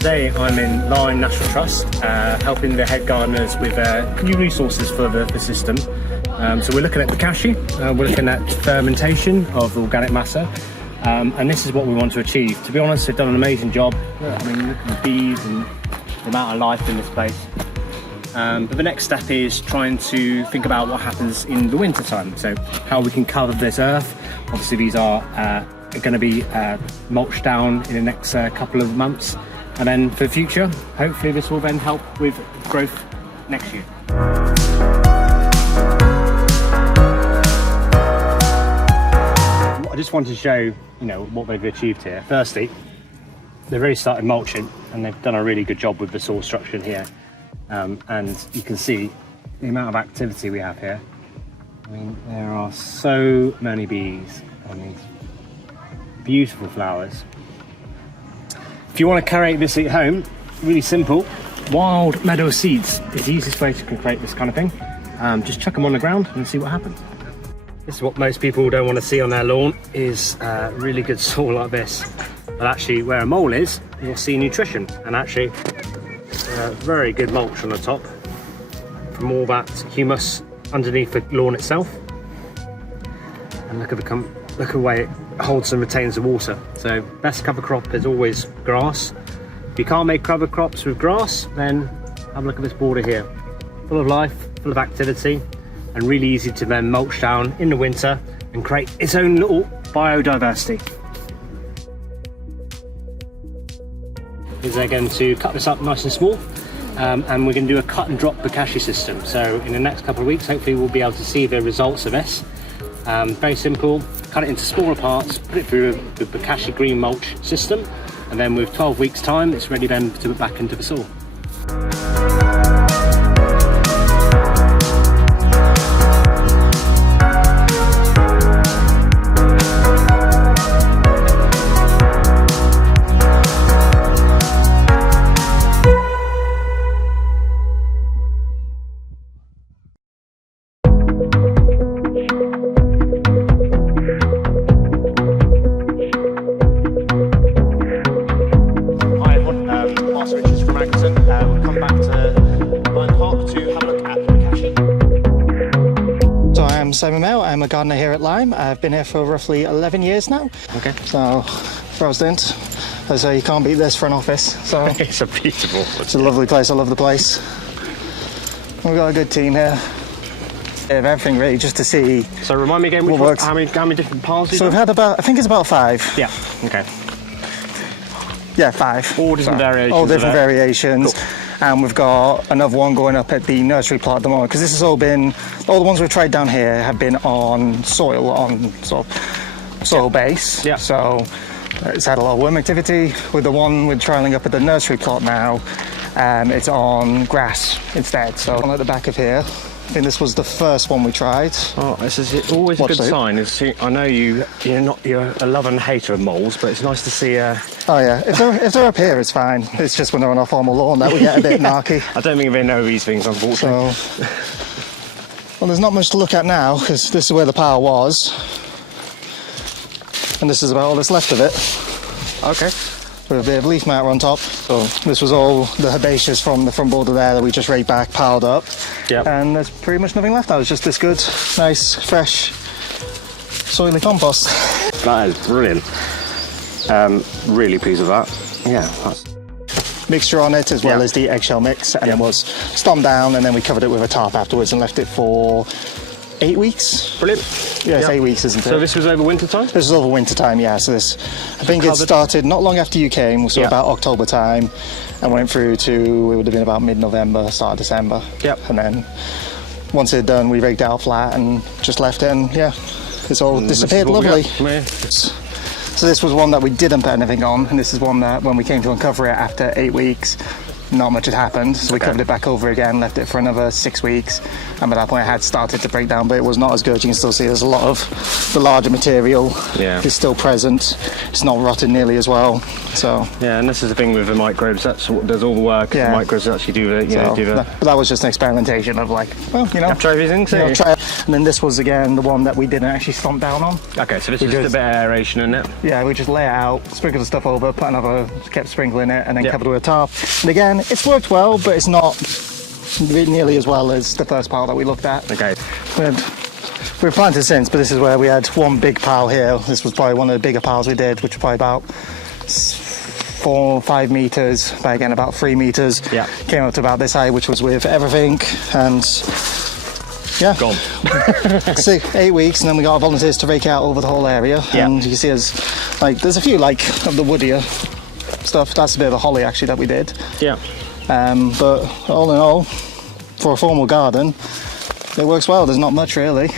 Today I'm in Lyme National Trust, helping the head gardeners with new resources for the system. So we're looking at Bokashi, we're looking at fermentation of organic matter, and this is what we want to achieve. To be honest, they've done an amazing job. I mean, look at the bees and the amount of life in this place. But the next step is trying to think about what happens in the winter time. So how we can cover this earth. Obviously these are going to be mulched down in the next couple of months. And then for the future, hopefully this will then help with growth next year. I just wanted to show, what they've achieved here. Firstly, they've already started mulching and they've done a really good job with the soil structure in here. And you can see the amount of activity we have here. I mean, there are so many bees on these beautiful flowers. If you want to create this at home, really simple. Wild meadow seeds is the easiest way to create this kind of thing. Just chuck them on the ground and see what happens. This is what most people don't want to see on their lawn, is really good soil like this. But actually where a mole is, you'll see nutrition, and actually very good mulch on the top from all that humus underneath the lawn itself. And look at the way it holds and retains the water. So best cover crop is always grass. If you can't make cover crops with grass, then have a look at this border here. Full of life, full of activity, and really easy to then mulch down in the winter and create its own little biodiversity. Is they're going to cut this up nice and small, and we're going to do a cut and drop Bokashi system. So in the next couple of weeks, hopefully we'll be able to see the results of this. Very simple, cut it into smaller parts, put it through the Bokashi Green mulch system, and then with 12 weeks time, it's ready then to put back into the soil. From Agriton, we've come back to Lyme Park to have a look at Bokashi. So I'm Simon Mayo, I'm a gardener here at Lyme. I've been here for roughly 11 years now. Okay. So, resident, I say you can't beat this for an office. So It's a beautiful. It's a lovely place, I love the place. We've got a good team here. Everything really, just to see. So remind me again, what works. How many different piles? So we've had about, I think it's about 5. Yeah. Okay. Yeah, 5. All different variations. All different variations. Cool. And we've got another one going up at the nursery plot at the moment, because this has all the ones we've tried down here have been on soil, on sort of soil base. Yeah. So it's had a lot of worm activity. With the one we're trialing up at the nursery plot now, it's on grass instead. So on at the back of here, I think this was the first one we tried. Oh, this is always a good sign. I know you're a lover and hater of moles, but it's nice to see. Oh yeah, if they're up here, it's fine. It's just when they're on our formal lawn that we get a bit narky. I don't think they know these things, unfortunately. So, well, there's not much to look at now because this is where the pile was, and this is about all that's left of it. Okay. With a bit of leaf matter on top. So this was all the herbaceous from the front border there that we just raked back, piled up. Yep. And there's pretty much nothing left now. It's just this good, nice, fresh, soily compost. That is brilliant. Really pleased with that. Yeah. Mixture on it as well as the eggshell mix, and it was stomped down, and then we covered it with a tarp afterwards and left it for 8 weeks. Brilliant. Yeah, it's 8 weeks, isn't it? So this was over winter time? This was over winter time, yeah. So this, I think it started not long after you came, so about October time, and went through to, it would have been about mid-November, start of December. Yep. And then once it had done, we raked it out flat and just left it, and it's all disappeared lovely. So this was one that we didn't put anything on, and this is one that when we came to uncover it after 8 weeks, not much had happened. So we covered it back over again, left it for another 6 weeks. And by that point, it had started to break down, but it was not as good. You can still see there's a lot of the larger material is still present. It's not rotted nearly as well. So yeah, and this is the thing with the microbes. That's what does all the work. The microbes actually do the, But that was just an experimentation of like, well, try everything. Try it. And then this was again the one that we didn't actually stomp down on. Okay, so this is just a bit of aeration in it. Yeah, we just lay it out, sprinkle the stuff over, put another, kept sprinkling it, and then covered it with a tarp. And again, it's worked well, but it's not nearly as well as the first pile that we looked at. Okay. We've planted since, but this is where we had one big pile here. This was probably one of the bigger piles we did, which was probably about 4 or 5 meters, but again about 3 meters. Yeah. Came up to about this height, which was with everything, and yeah. Gone. 8 weeks, and then we got our volunteers to rake out over the whole area. Yeah. And you can see there's a few of the woodier stuff. That's a bit of the holly actually that we did. Yeah. But all in all, for a formal garden, it works well. There's not much really.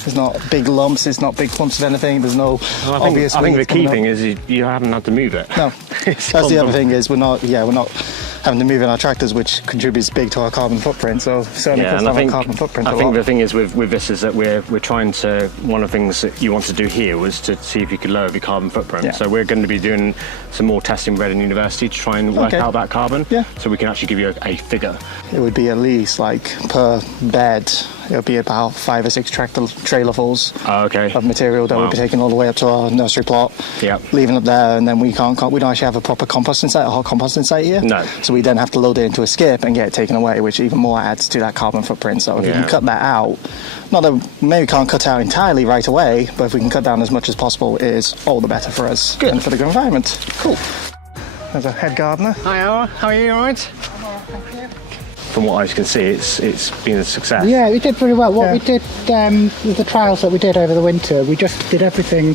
There's not big lumps. There's not big clumps of anything. There's no obvious. I think the key thing is you haven't had to move it. No, that's the other thing is we're not having to move in our tractors, which contributes big to our carbon footprint. So certainly cuts down our carbon footprint a lot. I think the thing is with this is that we're trying to. One of the things that you want to do here was to see if you could lower the carbon footprint. Yeah. So we're going to be doing some more testing with Reading University to try and work out that carbon. Yeah. So we can actually give you a figure. It would be at least like per bed. It would be about 5 or 6 trailerfuls of material that we'll be taking all the way up to our nursery plot. Yeah. Leaving up there, and then we don't actually have a proper composting site, a hot composting site here. No. So we then have to load it into a skip and get it taken away, which even more adds to that carbon footprint. So if you can cut that out, not that maybe we can't cut out entirely right away, but if we can cut down as much as possible, it is all the better for us and for the environment. Cool. There's a head gardener. Hi, Ara. How are you? All right? I'm all right, thank you. From what I can see, it's been a success. Yeah, we did pretty well. What we did with the trials that we did over the winter, we just did everything,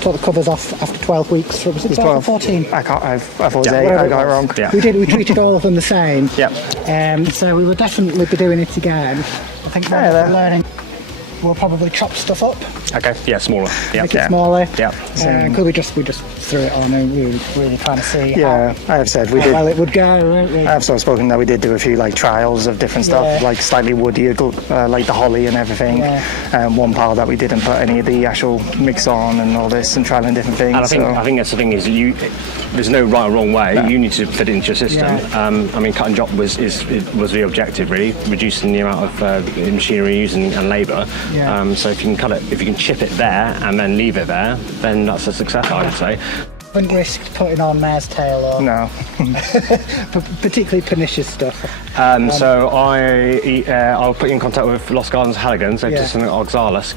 took the covers off after 12 weeks. Was it 12 or 14? I can't. I thought it was 8. I got it wrong. Yeah. We treated all of them the same. Yep. So we will definitely be doing it again. I think we're learning. We'll probably chop stuff up. Okay. Yeah, smaller. Yeah. Make it smaller. Yeah. Because we just threw it on and we were really trying to see I have said we how did. well it would go. Weren't we? I have sort of spoken that we did do a few trials of different stuff, like slightly woodier, like the holly and everything. One pile that we didn't put any of the actual mix on and all this, and trialing different things. And I think that's the thing is there's no right or wrong way. No. You need to fit it into your system. Yeah. I mean, cut and drop was the objective really, reducing the amount of machinery used and labour. Yeah. So if you can chip it there and then leave it there, then that's a success, I would say. Haven't risked putting on mare's tail or No. particularly pernicious stuff. So I'll put you in contact with Lost Gardens Halligan. They've just done an oxalis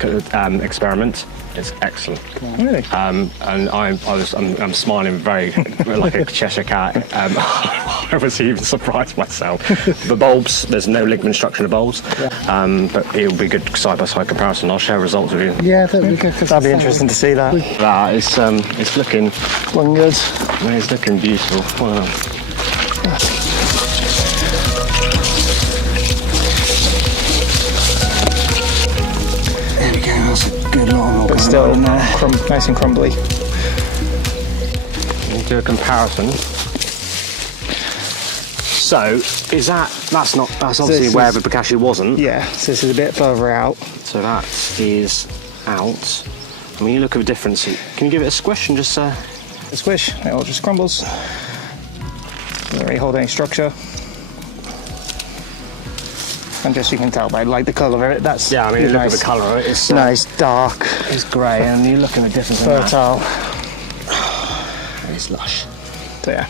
experiment. It's excellent. Really? And I'm smiling very like a Cheshire cat. I was even surprised myself. The bulbs, there's no ligament structure in the bulbs, but it'll be good side-by-side comparison. I'll share results with you. Yeah, that'd be good. That'd be interesting to see that. That is, it's looking good. It's looking beautiful. Wow. There we go. That's a good long. But still nice and crumbly. We'll do a comparison. So that's obviously where the Bokashi wasn't. Yeah, so this is a bit further out. So that is out. I mean, you look at the difference. Can you give it a squish and just A squish, it all just crumbles. Doesn't really hold any structure. And just you can tell by the colour of it. That's I mean, look nice, at the colour. It's nice, dark. It's grey, and you look at the difference. Fertile. It's lush. So yeah.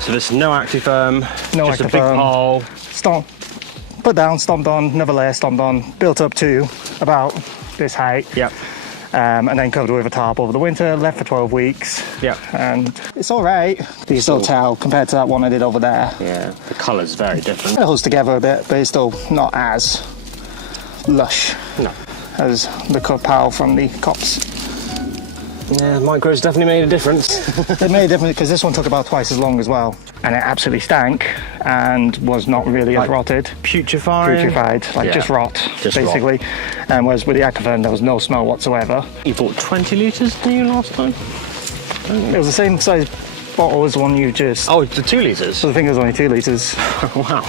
So there's no Actiferm. No just Actiferm. a big pile. Put down, stomped on, another layer stomped on, built up to about this height. Yep. And then covered with a tarp over the winter, left for 12 weeks. Yep. And it's all right. You can still tell compared to that one I did over there. Yeah, the colour's very different. It holds together a bit, but it's still not as lush as the pile from the cops. Yeah, micros definitely made a difference. They made a difference because this one took about twice as long as well. And it absolutely stank and was not really as rotted. Putrefied, just rot, basically. Rot. And whereas with the Actiferm, there was no smell whatsoever. You bought 20 litres, didn't you, last time? It was the same size bottle is the one you just... Oh, it's the 2 litres? So I think it was only 2 litres. Wow.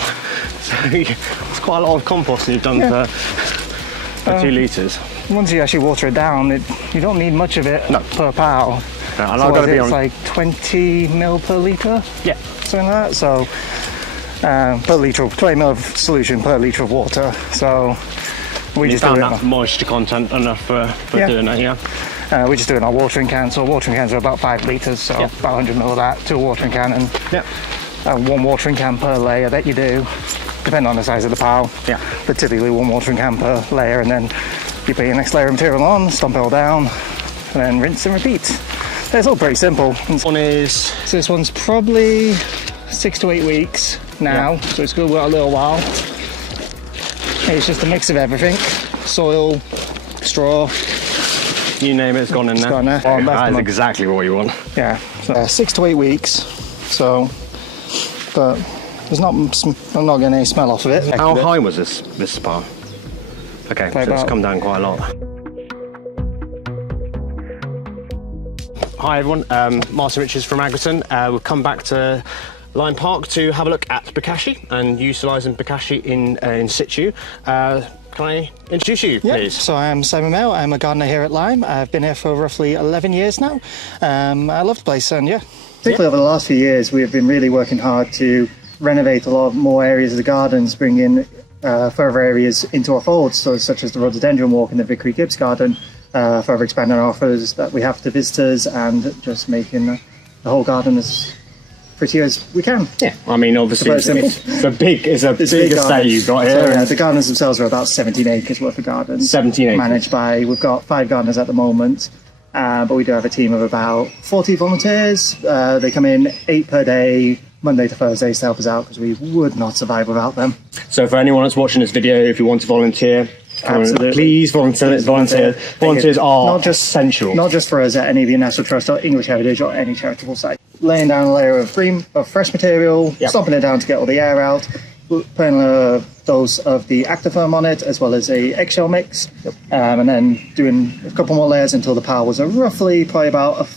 So it's quite a lot of composting you've done for 2 litres. Once you actually water it down, you don't need much of it per pal. No, and so I've got to be it's on... like 20 mil per litre? Yeah. Something like that. So per litre, 20 mil of solution per litre of water. So we just found do that moisture content enough for doing that, yeah? We just do it in our watering can. So watering cans are about 5 litres, so about 100 mil of that to a watering can, and 1 watering can per layer that you do, depending on the size of the pile. Yeah. But typically 1 watering can per layer, and then you put your next layer of material on, stomp it all down, and then rinse and repeat. So it's all pretty simple. One is... So this one's probably 6 to 8 weeks now, so it's going to work a little while. It's just a mix of everything: soil, straw. You name it, it's gone in there. Gone there. That is exactly what you want. Yeah, so 6 to 8 weeks. So, but there's not. I'm not getting any smell off of it. How high was this pile? Okay, so it's come down quite a lot. Hi everyone, Martin Richards from Agriton. We've come back to Lyme Park to have a look at Bokashi and utilising Bokashi in situ. Can I introduce you, please? So I'm Simon Mayo. I'm a gardener here at Lyme. I've been here for roughly 11 years now. I love the place, and particularly over the last few years, we've been really working hard to renovate a lot more areas of the gardens, bring in further areas into our folds, so such as the rhododendron walk in the Vickery Gibbs garden, further expanding our offers that we have to visitors, and just making the whole garden as pretty as we can. Yeah, I mean, obviously it's a big estate you've got here. So, the gardens themselves are about 17 acres worth of gardens. 17 acres. Managed by, we've got 5 gardeners at the moment, but we do have a team of about 40 volunteers. They come in 8 per day, Monday to Thursdays, to help us out, because we would not survive without them. So for anyone that's watching this video, if you want to volunteer, absolutely, please volunteer. Volunteers are not just essential. Not just for us at any of your National Trust or English Heritage or any charitable site. Laying down a layer of fresh material, stomping it down to get all the air out, putting a dose of the Actiferm on it, as well as a eggshell mix, and then doing a couple more layers until the pile was roughly probably about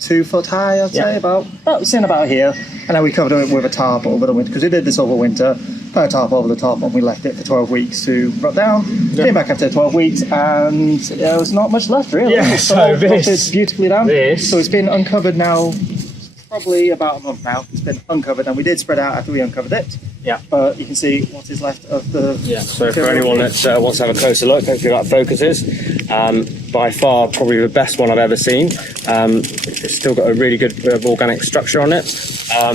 2 foot high, I'd say, about sitting about here. And then we covered it with a tarp over the winter, because we did this over winter, put a tarp over the top, and we left it for 12 weeks to rot down. Came back after 12 weeks, and there was not much left, really. Yeah, so this beautifully down. So it's been uncovered now probably about a month now. It's been uncovered, and we did spread out after we uncovered it. Yeah. But you can see what is left of the... Yeah, so for anyone that wants to have a closer look, hopefully that focuses. By far, probably the best one I've ever seen. It's still got a really good bit of organic structure on it. I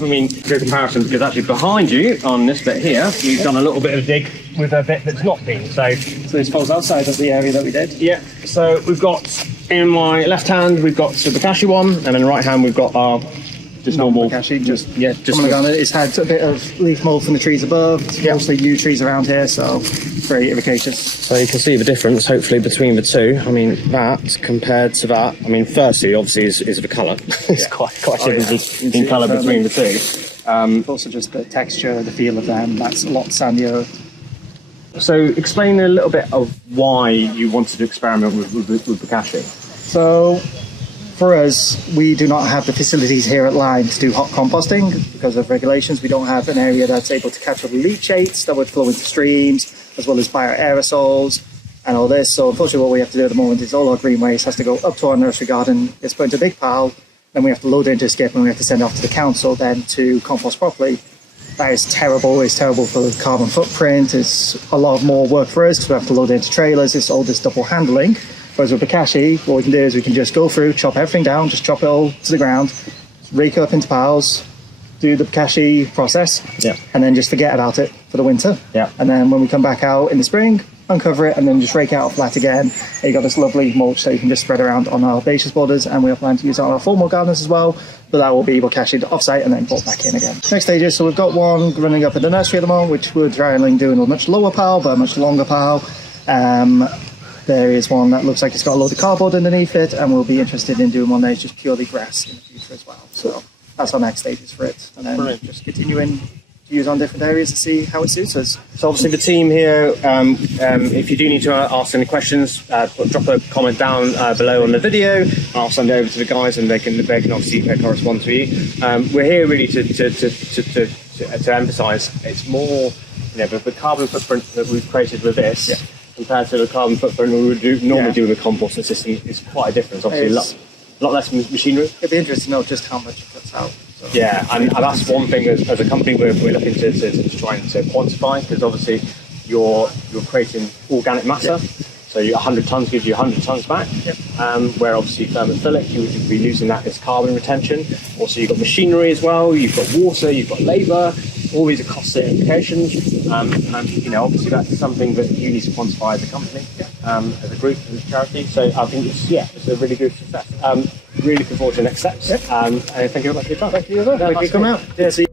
mean, good comparison, because actually behind you, on this bit here, we've done a little bit of dig with a bit that's not been. So this falls outside of the area that we did. Yeah, so we've got, in my left hand, we've got the Bokashi one, and in the right hand, we've got our just normal Bokashi, just it's had a bit of leaf mold from the trees above. It's mostly new trees around here, so very efficacious. So you can see the difference, hopefully, between the two. I mean, that compared to that, I mean, firstly, obviously, is the colour. It's quite different in colour between the two. Also just the texture, the feel of them, that's a lot sandier. So explain a little bit of why you wanted to experiment with Bokashi. So for us, we do not have the facilities here at Lyme to do hot composting because of regulations. We don't have an area that's able to catch all the leachates that would flow into streams, as well as bioaerosols and all this. So unfortunately what we have to do at the moment is all our green waste has to go up to our nursery garden, it's put into a big pile, then we have to load it into a skip, and we have to send it off to the council then to compost properly. That is terrible. It's terrible for the carbon footprint. It's a lot more work for us because we have to load it into trailers. It's all this double handling. Whereas with Bokashi, what we can do is we can just go through, chop everything down, just chop it all to the ground, rake it up into piles, do the Bokashi process, and then just forget about it for the winter. And then when we come back out in the spring, uncover it, and then just rake it out flat again. And you got this lovely mulch that you can just spread around on our herbaceous borders, and we plan to use it on our formal gardens as well. But that will be Bokashi'd off-site and then brought back in again. Next stages, so we've got one running up in the nursery at the moment, which we're trialling doing a much lower pile, but a much longer pile. There is one that looks like it's got a load of cardboard underneath it, and we'll be interested in doing one that is just purely grass in the future as well. So that's our next stages for it. And then just continuing views on different areas to see how it suits us. So obviously the team here, if you do need to ask any questions, drop a comment down below on the video. I'll send it over to the guys, and they can obviously correspond to you. We're here really to emphasise it's more, the carbon footprint that we've created with this compared to the carbon footprint we would normally do with a composting system is quite a difference. Obviously, a lot less machinery. It'd be interesting to know just how much it cuts out. So. Yeah, and that's one thing as a company we're looking to try and quantify, because obviously you're creating organic matter. So 100 tonnes gives you 100 tonnes back, where obviously thermophilic, you would be losing that as carbon retention. Also, you've got machinery as well, you've got water, you've got labour, all these are costly implications. And obviously that's something that you need to quantify as a company, as a group, as a charity. So I think it's a really good success. Really looking forward to the next steps. And thank you very much for your time. Thank you for coming out. Yeah, see you.